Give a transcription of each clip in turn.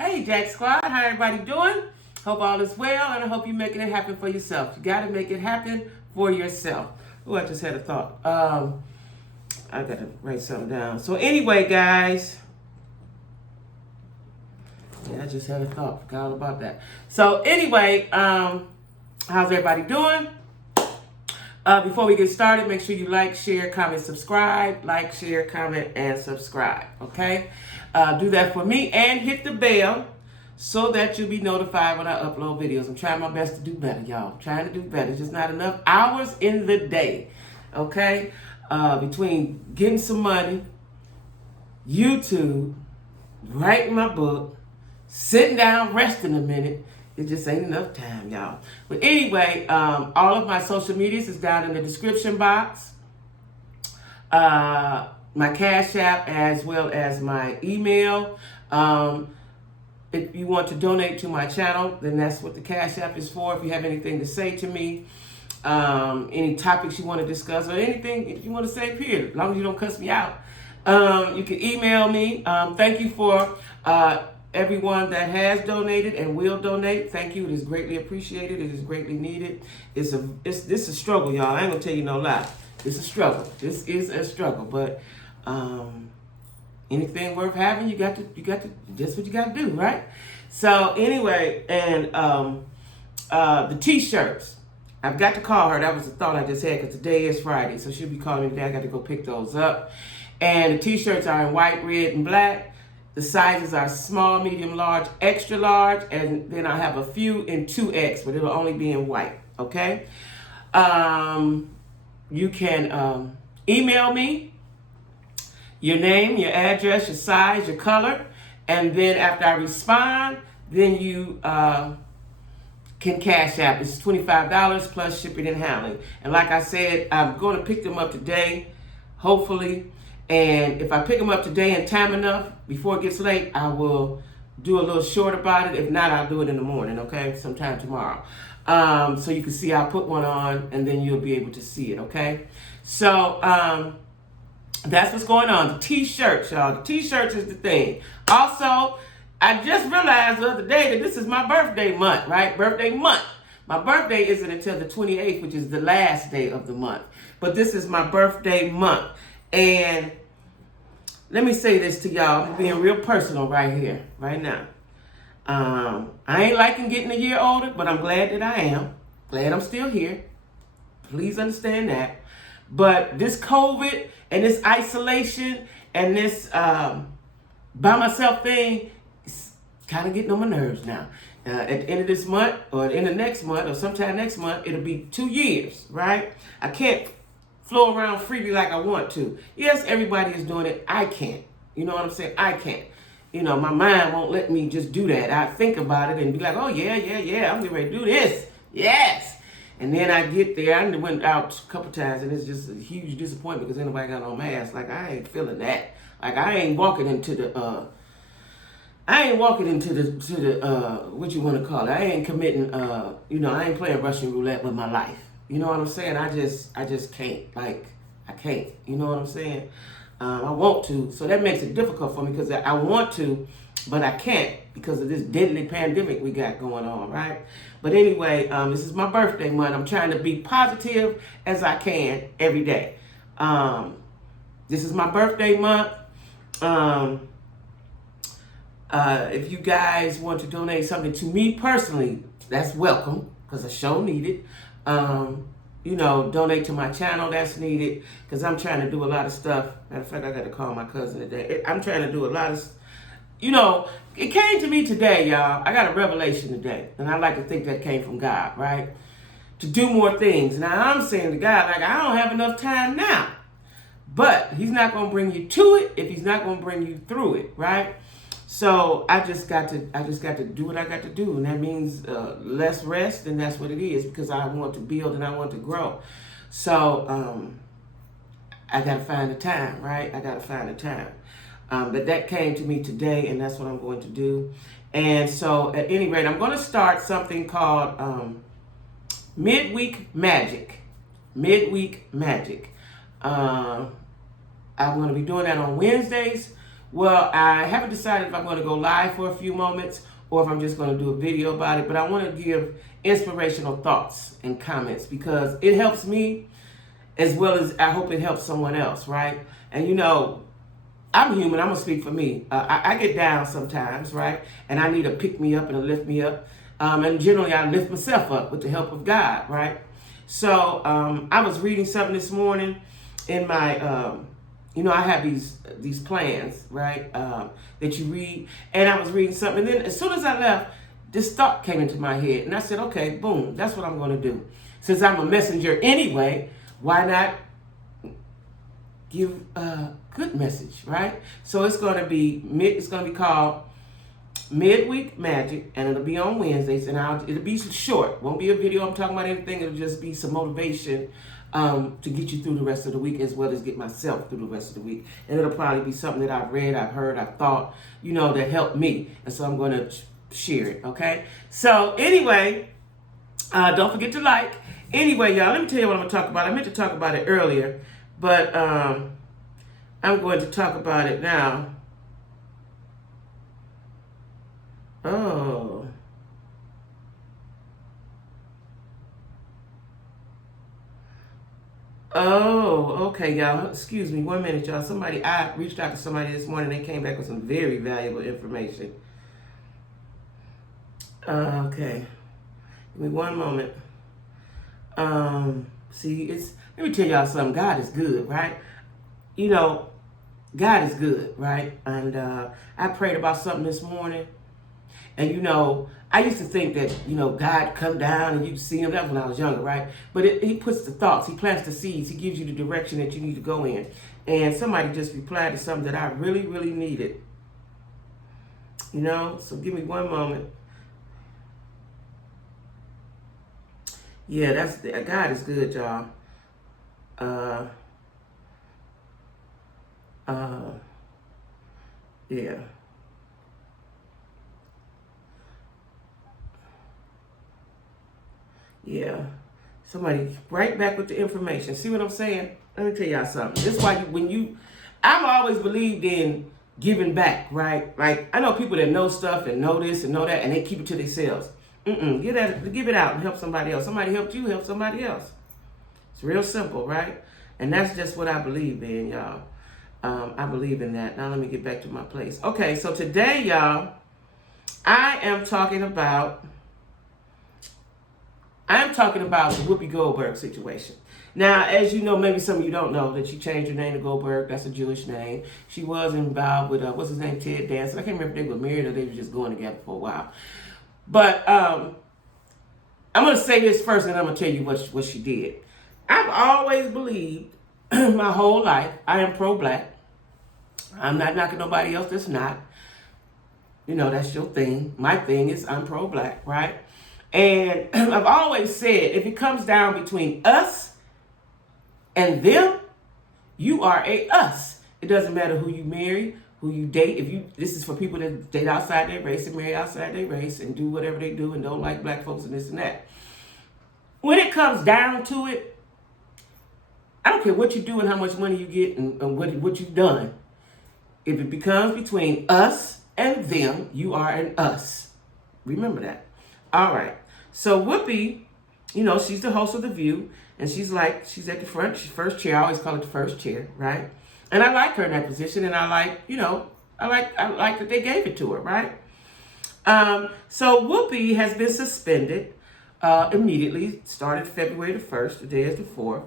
Hey, Jack Squad, how everybody doing? Hope all is well, and I hope you're making it happen for yourself. You got to make it happen for yourself. Oh, I just had a thought. I got to write something down. So anyway, guys, I just had a thought. Forgot all about that. So anyway, how's everybody doing? Before we get started, make sure you like, share, comment, subscribe. Like, share, comment, and subscribe. Okay? Do that for me and hit the bell so that you'll be notified when I upload videos. I'm trying my best to do better, y'all. Trying to do better. It's just not enough hours in the day. Okay? Between getting some money, YouTube, writing my book, sitting down, resting a minute, it just ain't enough time, y'all. But anyway, all of my social medias is down in the description box. My Cash App as well as my email. If you want to donate to my channel, then that's what the Cash App is for. If you have anything to say to me, any topics you want to discuss, or anything you want to say, period, as long as you don't cuss me out, you can email me. Thank you for everyone that has donated and will donate. Thank you. It is greatly appreciated. It is greatly needed. This is a struggle, y'all. I ain't gonna tell you no lie. It's a struggle. This is a struggle, but anything worth having, you got to. That's what you got to do, right? So anyway, and the T-shirts. I've got to call her. That was the thought I just had because today is Friday, so she'll be calling me today. I got to go pick those up. And the T-shirts are in white, red, and black. The sizes are small, medium, large, extra large, and then I have a few in 2X, but it'll only be in white. Okay. You can email me your name, your address, your size, your color, and then after I respond, then you can Cash App. It's $25 plus shipping and handling. And like I said, I'm going to pick them up today, hopefully. And if I pick them up today in time enough, before it gets late, I will do a little short about it. If not, I'll do it in the morning, okay? Sometime tomorrow. So you can see I'll put one on, and then you'll be able to see it, okay? So that's what's going on. The T-shirts, y'all. The T-shirts is the thing. Also, I just realized the other day that this is my birthday month, right? Birthday month. My birthday isn't until the 28th, which is the last day of the month. But this is my birthday month. And let me say this to y'all. I'm being real personal right here, right now. I ain't liking getting a year older, but I'm glad that I am. Glad I'm still here. Please understand that. But this COVID and this isolation and this by myself thing is kind of getting on my nerves now. At the end of this month or at the end of next month or sometime next month, it'll be 2 years, right? I can't flow around freely like I want to. Yes, everybody is doing it. I can't. You know what I'm saying? I can't. You know, my mind won't let me just do that. I think about it and be like, oh, yeah, I'm getting ready to do this. Yes. And then I get there. I went out a couple times, and it's just a huge disappointment because anybody got on mask. Like, I ain't feeling that. Like, I ain't walking into the, what you want to call it. I ain't committing, I ain't playing Russian roulette with my life. You know what I'm saying? I just can't. Like, I can't. You know what I'm saying? I want to. So that makes it difficult for me because I want to, but I can't because of this deadly pandemic we got going on, right? But anyway, this is my birthday month. I'm trying to be positive as I can every day. This is my birthday month. If you guys want to donate something to me personally, that's welcome because I sure need it. Donate to my channel, that's needed because I'm trying to do a lot of stuff. Matter of fact, I got to call my cousin today. I'm trying to do a lot of, it came to me today, y'all. I got a revelation today, and I like to think that came from God, right? To do more things. Now, I'm saying to God, like, I don't have enough time now, but he's not going to bring you to it if he's not going to bring you through it, right? So I just got to do what I got to do, and that means less rest, and that's what it is because I want to build and I want to grow. So I got to find the time, right? I got to find the time. But that came to me today, and that's what I'm going to do. And so at any rate, I'm going to start something called Midweek Magic. Midweek Magic. I'm going to be doing that on Wednesdays Well, I haven't decided if I'm going to go live for a few moments or if I'm just going to do a video about it, but I want to give inspirational thoughts and comments because it helps me as well as I hope it helps someone else, right? And you know, I'm human. I'm going to speak for me. I get down sometimes, right? And I need to pick me up and lift me up. And generally, I lift myself up with the help of God, right? So I was reading something this morning in my, you know, I have these plans, right, that you read. And I was reading something. And then as soon as I left, this thought came into my head. And I said, okay, boom, that's what I'm going to do. Since I'm a messenger anyway, why not give a good message, right? So it's going to be called Midweek Magic, and it'll be on Wednesdays, and it'll be short. Won't be a video I'm talking about anything. It'll just be some motivation to get you through the rest of the week, as well as get myself through the rest of the week. And it'll probably be something that I've read, I've heard, I've thought, you know, that helped me. And so I'm going to share it, okay? So anyway, don't forget to like. Anyway, y'all, let me tell you what I'm going to talk about. I meant to talk about it earlier, but I'm going to talk about it now. Oh. Oh, okay, y'all. Excuse me 1 minute, y'all. I reached out to somebody this morning. They came back with some very valuable information. Okay. Give me 1 moment. Let me tell y'all something. God is good, right? You know, God is good, right? And I prayed about something this morning. And, you know, I used to think that, you know, God come down and you see him. That was when I was younger, right? But he puts the thoughts. He plants the seeds. He gives you the direction that you need to go in. And somebody just replied to something that I really, really needed. You know? So give me 1 moment. Yeah, God is good, y'all. Yeah. Yeah. Somebody right back with the information. See what I'm saying? Let me tell y'all something. This is why I've always believed in giving back, right? Like, I know people that know stuff and know this and know that, and they keep it to themselves. Give it out and help somebody else. Somebody helped you, help somebody else. It's real simple, right? And that's just what I believe in, y'all. I believe in that. Now let me get back to my place. Okay, so today, y'all, I am talking about the Whoopi Goldberg situation. Now, as you know, maybe some of you don't know that she changed her name to Goldberg. That's a Jewish name. She was involved with, what's his name, Ted Danson. I can't remember if they were married or they were just going together for a while. But I'm going to say this first, and I'm going to tell you what she did. I've always believed my whole life I am pro-black. I'm not knocking nobody else that's not. You know, that's your thing. My thing is I'm pro-black, right? And I've always said, if it comes down between us and them, you are a us. It doesn't matter who you marry, who you date. This is for people that date outside their race and marry outside their race and do whatever they do and don't like black folks and this and that. When it comes down to it, I don't care what you do and how much money you get and what you've done. If it becomes between us and them, you are an us. Remember that. All right. So Whoopi, you know, she's the host of The View, and she's at the first chair. I always call it the first chair, right? And I like her in that position, and I like that they gave it to her, right? So Whoopi has been suspended immediately, started February the 1st, the day is the 4th,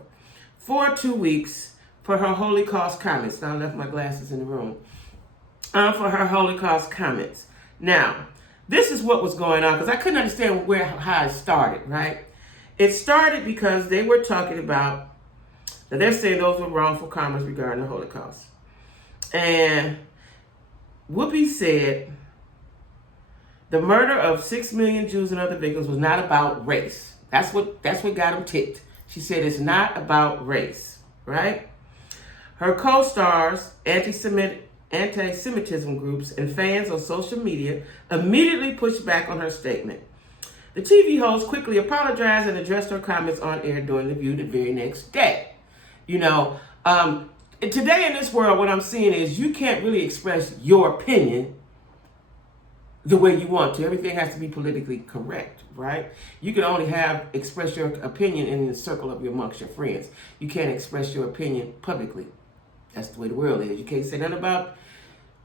for 2 weeks for her Holocaust comments. Now I left my glasses in the room. For her Holocaust comments. Now, this is what was going on, because I couldn't understand how it started, right? It started because they were talking about that they're saying those were wrongful comments regarding the Holocaust. And Whoopi said the murder of 6 million Jews and other victims was not about race. That's what got them ticked. She said it's not about race, right? Her co-stars, anti-Semitism groups, and fans on social media immediately pushed back on her statement. The TV host quickly apologized and addressed her comments on air during The View the very next day. You know, today in this world, what I'm seeing is you can't really express your opinion the way you want to. Everything has to be politically correct, right? You can only express your opinion in the circle of amongst your friends. You can't express your opinion publicly. That's the way the world is. You can't say nothing about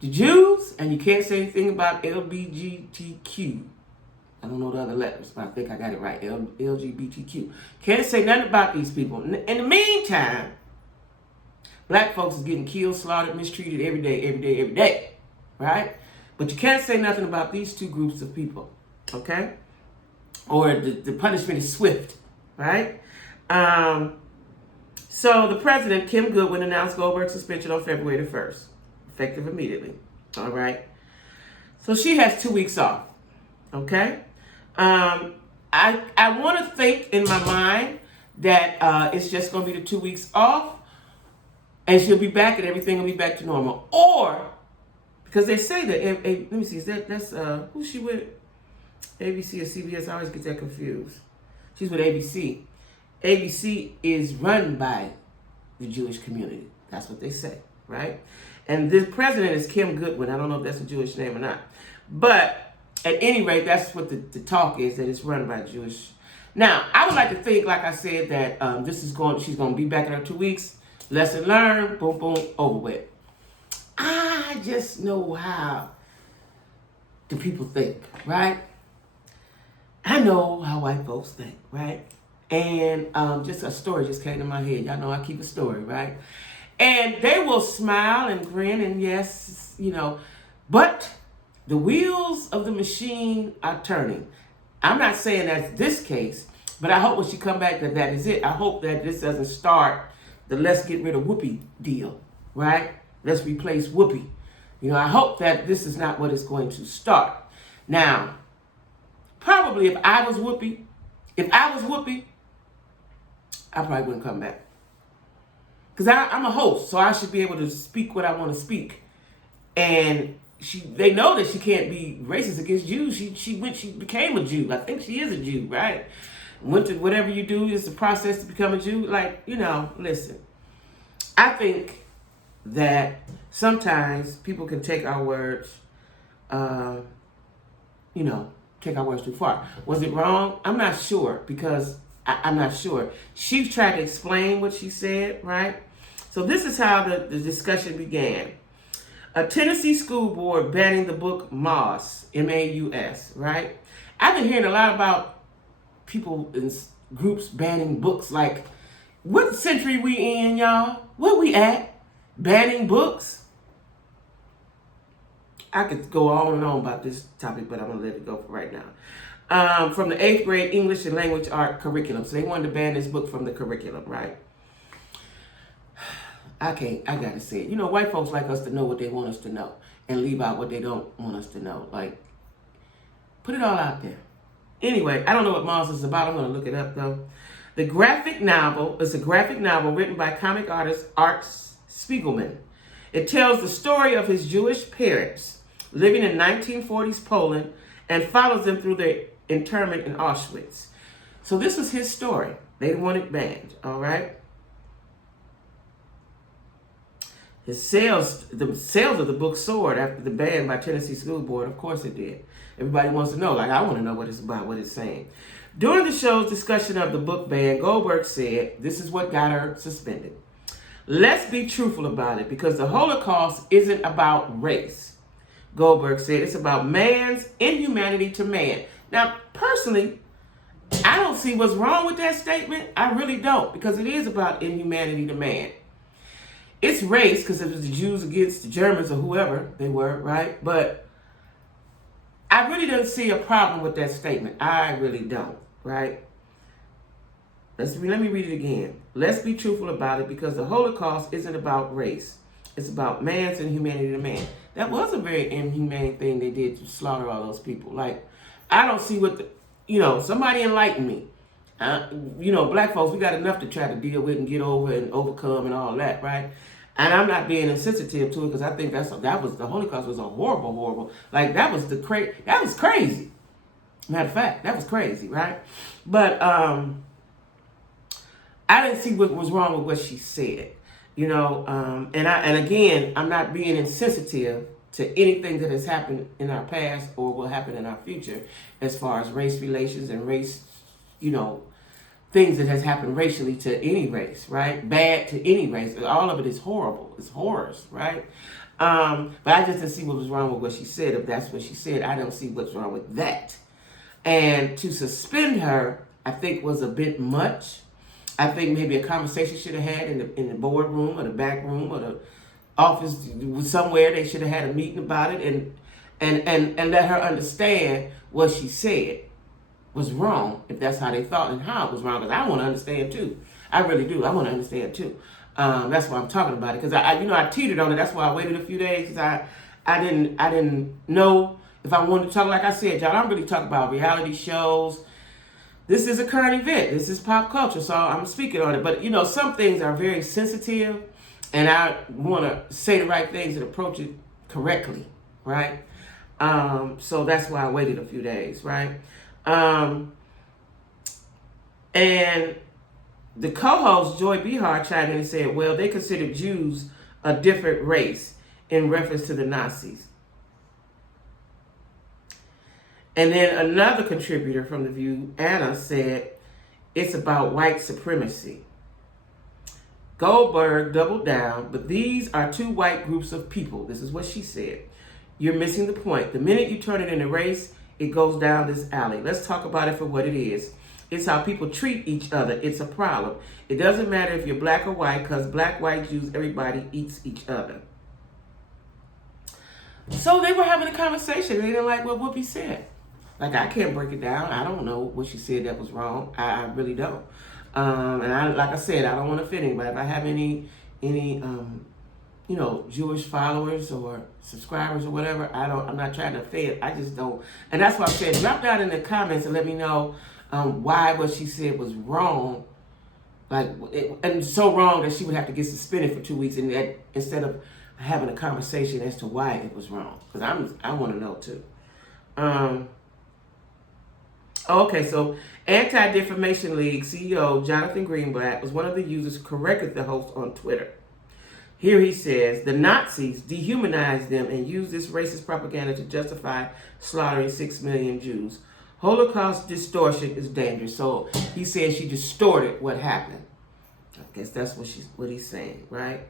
the Jews, and you can't say anything about LGBTQ. I don't know the other letters, but I think I got it right. LGBTQ. Can't say nothing about these people. In the meantime, black folks is getting killed, slaughtered, mistreated every day, right? But you can't say nothing about these two groups of people, okay? Or the punishment is swift, right? So the president, Kim Goodwin, announced Goldberg's suspension on February the 1st, effective immediately, all right? So she has 2 weeks off, okay? I want to think in my mind that it's just going to be the 2 weeks off, and she'll be back and everything will be back to normal. Or, because they say that, let me see, that's who's she with? ABC or CBS? I always get that confused. She's with ABC. ABC is run by the Jewish community. That's what they say, right? And the president is Kim Goodwin. I don't know if that's a Jewish name or not. But at any rate, that's what the talk is, that it's run by Jewish. Now, I would like to think, like I said, that she's going to be back in her 2 weeks. Lesson learned, boom, boom, over with. I just know how the people think, right? I know how white folks think, right? And just a story just came to my head. Y'all know I keep a story, right? And they will smile and grin and yes, but the wheels of the machine are turning. I'm not saying that's this case, but I hope when she come back that is it. I hope that this doesn't start the let's get rid of Whoopi deal, right? Let's replace Whoopi. I hope that this is not what it's going to start. Now, probably if I was Whoopi, I probably wouldn't come back. Because I'm a host, so I should be able to speak what I want to speak. And they know that she can't be racist against Jews. She became a Jew. I think she is a Jew, right? Went to whatever you do is the process to become a Jew. Listen. I think that sometimes people can take our words, take our words too far. Was it wrong? I'm not sure because I'm not sure. She tried to explain what she said, right? So this is how the discussion began. A Tennessee school board banning the book Maus, M-A-U-S, right? I've been hearing a lot about people in groups banning books. Like, what century we in, y'all? Where we at? Banning books? I could go on and on about this topic, but I'm going to let it go for right now. From the 8th grade English and language art curriculum. So they wanted to ban this book from the curriculum, right? I got to say it. White folks like us to know what they want us to know and leave out what they don't want us to know. Like, put it all out there. Anyway, I don't know what Maus is about. I'm going to look it up, though. The graphic novel is a graphic novel written by comic artist Art Spiegelman. It tells the story of his Jewish parents living in 1940s Poland and follows them through their internment in Auschwitz. So this was his story. They didn't want it banned, all right? The sales of the book soared after the ban by Tennessee School Board. Of course it did. Everybody wants to know. Like, I want to know what it's about, what it's saying. During the show's discussion of the book ban, Goldberg said, this is what got her suspended. Let's be truthful about it, because the Holocaust isn't about race. Goldberg said it's about man's inhumanity to man. Now, personally, I don't see what's wrong with that statement. I really don't, because it is about inhumanity to man. It's race, because it was the Jews against the Germans or whoever they were, right? But I really don't see a problem with that statement. I really don't, right? Let me read it again. Let's be truthful about it, because the Holocaust isn't about race. It's about man's inhumanity to man. That was a very inhumane thing they did to slaughter all those people. Like, I don't see what somebody enlighten me. Black folks, we got enough to try to deal with and get over and overcome and all that, right? And I'm not being insensitive to it, because I think the Holocaust was a horrible, like that was crazy. Matter of fact, that was crazy, right? But I didn't see what was wrong with what she said. And again, I'm not being insensitive to anything that has happened in our past or will happen in our future as far as race relations and race, things that has happened racially to any race, right? Bad to any race. All of it is horrible. It's horrors, right? But I just didn't see what was wrong with what she said. If that's what she said, I don't see what's wrong with that. And to suspend her, I think was a bit much. I think maybe a conversation should have had in the boardroom or the back room or the office somewhere. They should have had a meeting about it and let her understand what she said was wrong, if that's how they thought and how it was wrong. Because I want to understand too. I really do. I want to understand too. That's why I'm talking about it. Because I teetered on it. That's why I waited a few days. Because I didn't know if I wanted to talk. Like I said, y'all, I'm really talking about reality shows. This is a current event. This is pop culture, so I'm speaking on it. But some things are very sensitive, and I want to say the right things and approach it correctly, right? So that's why I waited a few days, right? And the co-host, Joy Behar, chimed in and said, well, they consider Jews a different race in reference to the Nazis. And then another contributor from The View, Anna, said, it's about white supremacy. Goldberg doubled down, but these are two white groups of people. This is what she said. You're missing the point. The minute you turn it into race, it goes down this alley. Let's talk about it for what it is. It's how people treat each other. It's a problem. It doesn't matter if you're black or white, because black, white, Jews, everybody eats each other. So they were having a conversation. They didn't like what Whoopi said. Like, I can't break it down. I don't know what she said that was wrong. I really don't. And like I said, I don't want to offend anybody. If I have any Jewish followers or subscribers or whatever, I'm not trying to offend. I just don't. And that's why I said, drop down in the comments and let me know why what she said was wrong. And so wrong that she would have to get suspended for 2 weeks, and that instead of having a conversation as to why it was wrong. Because I want to know too. Okay, so Anti-Defamation League CEO Jonathan Greenblatt was one of the users who corrected the host on Twitter. Here he says, the Nazis dehumanized them and used this racist propaganda to justify slaughtering 6 million Jews. Holocaust distortion is dangerous. So he says she distorted what happened. I guess that's what he's saying, right?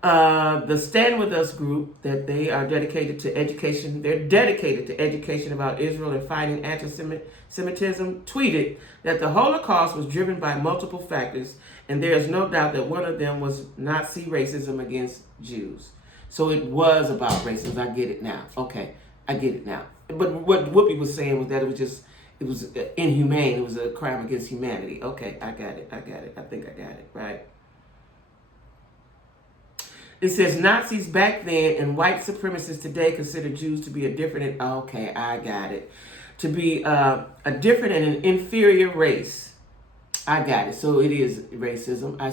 The Stand With Us group, that they are dedicated to education. They're dedicated to education about Israel and fighting anti-Semitism, tweeted that the Holocaust was driven by multiple factors, and there is no doubt that one of them was Nazi racism against Jews. So it was about racism. I get it now. Okay, I get it now. But what Whoopi was saying was that it was inhumane. It was a crime against humanity. Okay, I got it. I think I got it, right? It says Nazis back then and white supremacists today consider Jews to be a different, okay, I got it. To be a different and an inferior race. I got it. So it is racism. I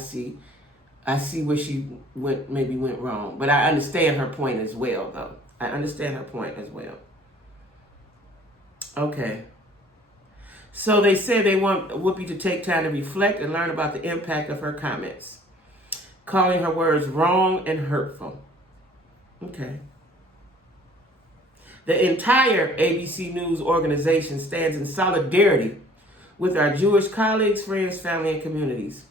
see where she maybe went wrong. But I understand her point as well, though. I understand her point as well. Okay. So they said they want Whoopi to take time to reflect and learn about the impact of her comments, calling her words wrong and hurtful. Okay. The entire ABC News organization stands in solidarity with our Jewish colleagues, friends, family, and communities.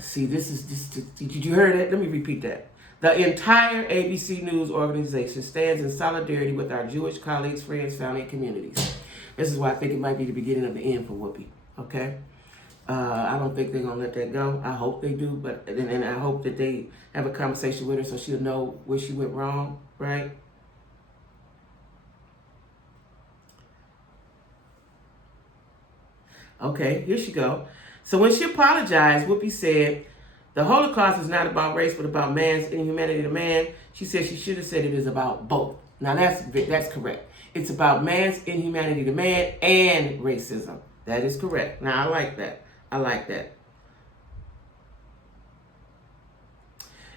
See, did you hear that? Let me repeat that. The entire ABC News organization stands in solidarity with our Jewish colleagues, friends, family, and communities. This is why I think it might be the beginning of the end for Whoopi. Okay? I don't think they're going to let that go. I hope they do, and I hope that they have a conversation with her so she'll know where she went wrong, right? Okay, here she go. So when she apologized, Whoopi said, the Holocaust is not about race, but about man's inhumanity to man. She said she should have said it is about both. Now that's correct. It's about man's inhumanity to man and racism. That is correct. Now I like that.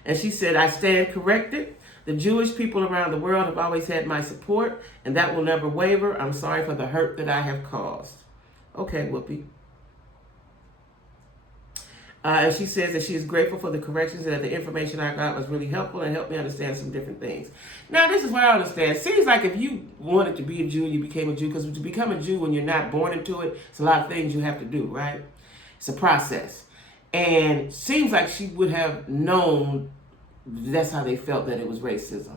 And she said, I stand corrected. The Jewish people around the world have always had my support, and that will never waver. I'm sorry for the hurt that I have caused. Okay, Whoopi. And she says that she is grateful for the corrections and that the information I got was really helpful and helped me understand some different things. Now, this is what I understand. Seems like if you wanted to be a Jew, you became a Jew. Because to become a Jew when you're not born into it, it's a lot of things you have to do, right? It's a process. And seems like she would have known that's how they felt that it was racism.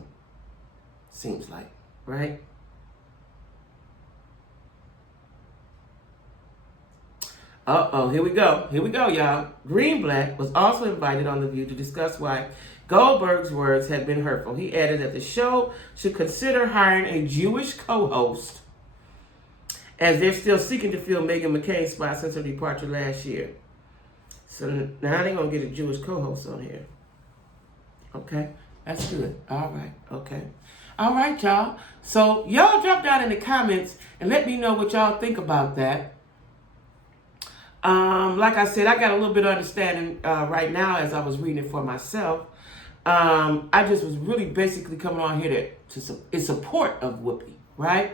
Seems like, right? Uh-oh, here we go. Here we go, y'all. Greenblatt was also invited on The View to discuss why Goldberg's words had been hurtful. He added that the show should consider hiring a Jewish co-host as they're still seeking to fill Meghan McCain's spot since her departure last year. So now they're going to get a Jewish co-host on here. Okay, that's good. All right, okay. All right, y'all. So y'all drop down in the comments and let me know what y'all think about that. Like I said, I got a little bit of understanding right now as I was reading it for myself. I just was really basically coming on here in support of Whoopi, right?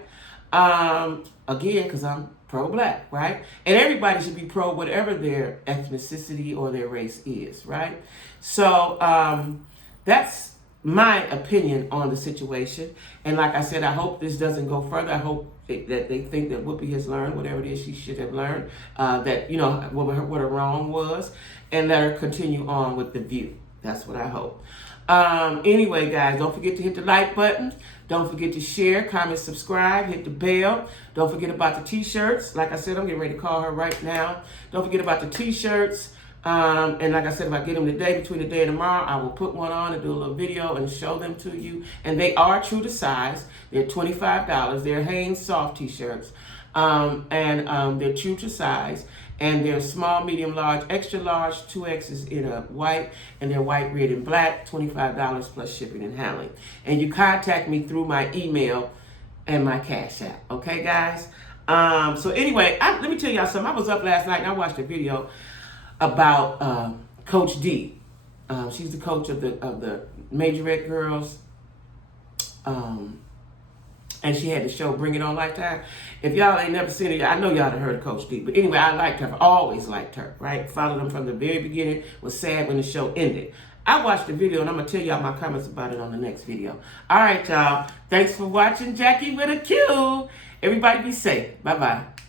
Again, because I'm pro-black, right? And everybody should be pro whatever their ethnicity or their race is, right? So that's my opinion on the situation. And like I said, I hope this doesn't go further. I hope that they think that Whoopi has learned whatever it is she should have learned, that, you know, what her wrong was, and let her continue on with The View. That's what I hope. Anyway, guys, don't forget to hit the like button. Don't forget to share, comment, subscribe, hit the bell. Don't forget about the t-shirts. Like I said, I'm getting ready to call her right now. Don't forget about the t-shirts. And like I said, if I get them today, between today and tomorrow, I will put one on and do a little video and show them to you. And they are true to size. They're $25. They're Hanes soft t-shirts. And they're true to size. And they're small, medium, large, extra large, 2X's in a white, and they're white, red, and black, $25 plus shipping and handling. And you contact me through my email and my Cash App. Okay, guys? So anyway, let me tell y'all something. I was up last night and I watched a video about Coach D. She's the coach of the Majorette girls. And she had the show Bring It On Lifetime. If y'all ain't never seen it, I know y'all have heard of Coach D. But anyway, I liked her. I've always liked her, right? Followed them from the very beginning. Was sad when the show ended. I watched the video, and I'm going to tell y'all my comments about it on the next video. All right, y'all. Thanks for watching Jacquie with a Q. Everybody be safe. Bye-bye.